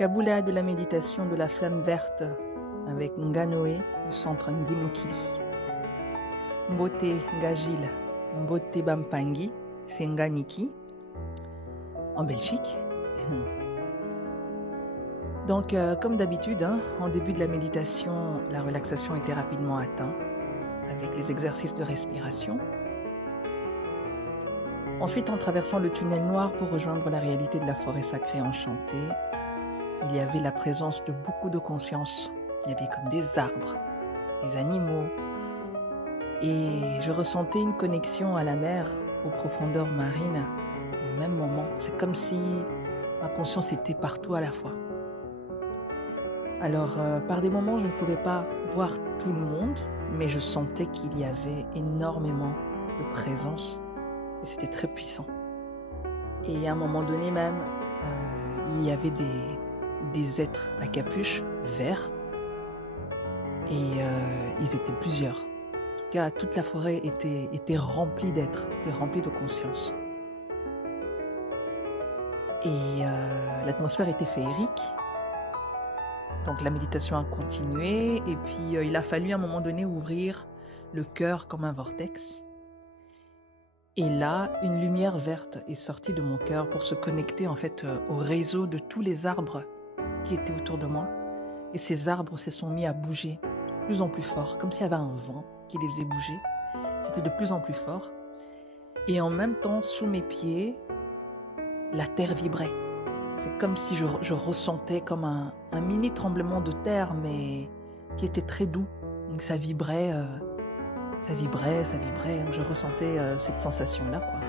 Kabula de la méditation de la flamme verte avec Nganoé du centre Ndi Mokili. Mbote Ngajil, Mbote Bampangi, c'est Nganiki, en Belgique. Donc, comme d'habitude, en début de la méditation, la relaxation était rapidement atteinte avec les exercices de respiration. Ensuite, en traversant le tunnel noir pour rejoindre la réalité de la forêt sacrée enchantée, il y avait la présence de beaucoup de conscience. Il y avait comme des arbres, des animaux. Et je ressentais une connexion à la mer, aux profondeurs marines, au même moment. C'est comme si ma conscience était partout à la fois. Alors, par des moments, je ne pouvais pas voir tout le monde, mais je sentais qu'il y avait énormément de présence. Et c'était très puissant. Et à un moment donné même, il y avait des êtres à capuche verte. Et ils étaient plusieurs. En tout cas, toute la forêt était remplie d'êtres, était remplie de conscience. Et l'atmosphère était féerique. Donc la méditation a continué. Et puis il a fallu à un moment donné ouvrir le cœur comme un vortex. Et là, une lumière verte est sortie de mon cœur pour se connecter en fait au réseau de tous les arbres qui étaient autour de moi. Et ces arbres se sont mis à bouger de plus en plus fort, comme s'il y avait un vent qui les faisait bouger. C'était de plus en plus fort. Et en même temps, sous mes pieds, la terre vibrait. C'est comme si je ressentais comme un mini tremblement de terre, mais qui était très doux. Donc ça vibrait. Ça vibrait. Je ressentais cette sensation-là, quoi.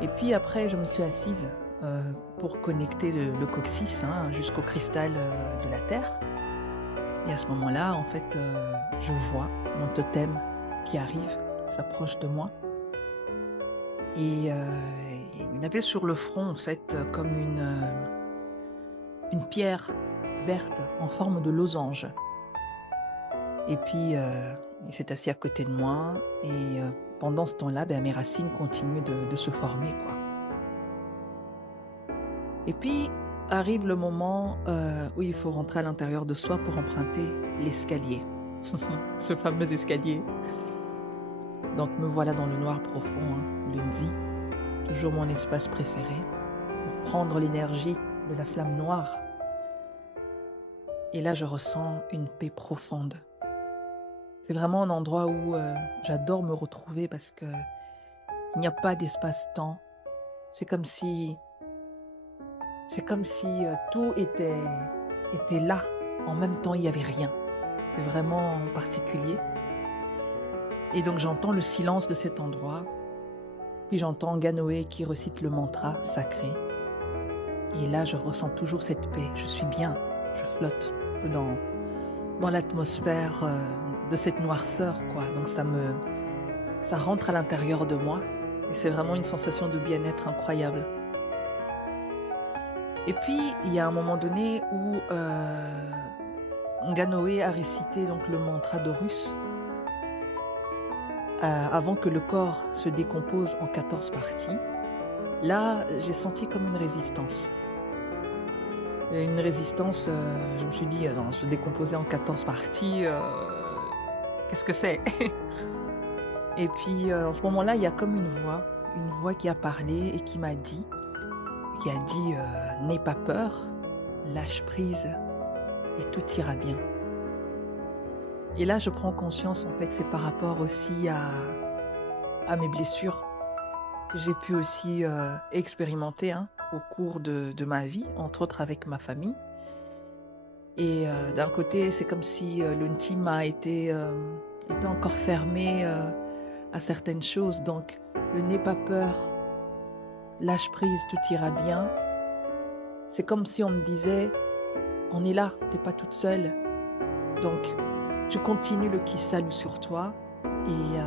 Et puis après, je me suis assise pour connecter le coccyx jusqu'au cristal de la Terre. Et à ce moment-là, en fait, je vois mon totem qui arrive, s'approche de moi. Et il avait sur le front, en fait, comme une pierre verte en forme de losange. Et puis, il s'est assis à côté de moi et pendant ce temps-là, mes racines continuaient de se former, quoi. Et puis, arrive le moment où il faut rentrer à l'intérieur de soi pour emprunter l'escalier. Ce fameux escalier. Donc, me voilà dans le noir profond, le Nzi, toujours mon espace préféré, pour prendre l'énergie de la flamme noire. Et là, je ressens une paix profonde. C'est vraiment un endroit où j'adore me retrouver parce que il n'y a pas d'espace-temps. C'est comme si tout était là. En même temps, il n'y avait rien. C'est vraiment particulier. Et donc, j'entends le silence de cet endroit. Puis j'entends Nganoé qui recite le mantra sacré. Et là, je ressens toujours cette paix. Je suis bien. Je flotte un peu dans l'atmosphère de cette noirceur, quoi. Donc ça rentre à l'intérieur de moi et c'est vraiment une sensation de bien-être incroyable. Et puis il y a un moment donné où Nganoé a récité donc le mantra d'Horus avant que le corps se décompose en 14 parties. Là, j'ai senti comme une résistance. Une résistance, je me suis dit, se décomposer en 14 parties, qu'est-ce que c'est? Et puis, en ce moment-là, il y a comme une voix qui a parlé et qui a dit, n'aie pas peur, lâche prise et tout ira bien. Et là, je prends conscience, en fait, c'est par rapport aussi à mes blessures que j'ai pu aussi expérimenter au cours de ma vie, entre autres avec ma famille. Et d'un côté, c'est comme si l'intime a été encore fermé à certaines choses. Donc, le n'aie pas peur, lâche prise, tout ira bien. C'est comme si on me disait, on est là, t'es pas toute seule. Donc, tu continues le qui salue sur toi et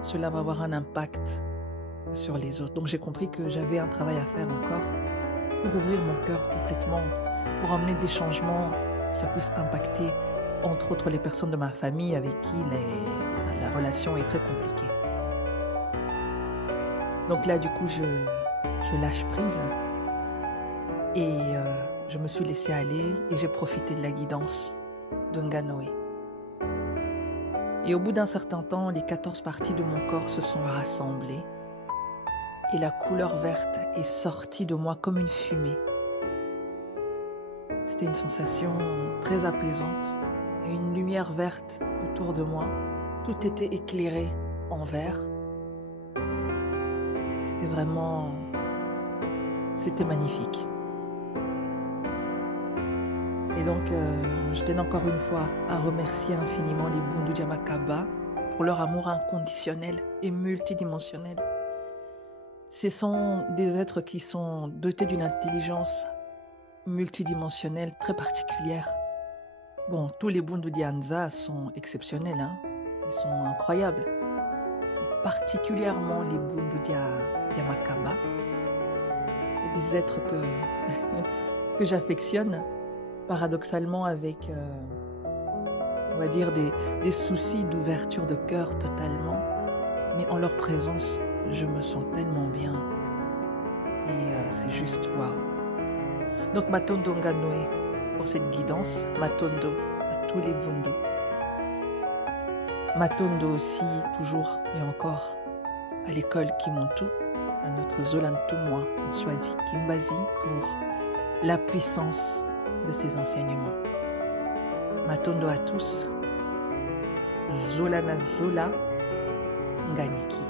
cela va avoir un impact sur les autres. Donc, j'ai compris que j'avais un travail à faire encore pour ouvrir mon cœur complètement, pour amener des changements, ça puisse impacter, entre autres, les personnes de ma famille avec qui la relation est très compliquée. Donc là, du coup, je lâche prise Et je me suis laissée aller et j'ai profité de la guidance de Nganoé. Et au bout d'un certain temps, les 14 parties de mon corps se sont rassemblées et la couleur verte est sortie de moi comme une fumée. C'était une sensation très apaisante et une lumière verte autour de moi. Tout était éclairé en vert. C'était magnifique. Et donc, je tiens encore une fois à remercier infiniment les Bundu Diamakaba pour leur amour inconditionnel et multidimensionnel. Ce sont des êtres qui sont dotés d'une intelligence multidimensionnelle très particulière. Bon, tous les Bundu Dianza sont exceptionnels, hein? Ils sont incroyables. Et particulièrement les Bundu Diamakaba, des êtres que j'affectionne, paradoxalement avec, on va dire, des soucis d'ouverture de cœur totalement. Mais en leur présence, je me sens tellement bien. Et c'est juste waouh. Donc Matondo Nganoé pour cette guidance. Matondo à tous les Bundu. Matondo aussi, toujours et encore, à l'école Kimuntu, à notre Zolantumwa Nswadi Kimbazi pour la puissance de ses enseignements. Matondo à tous. Zolana Zola Nganiki.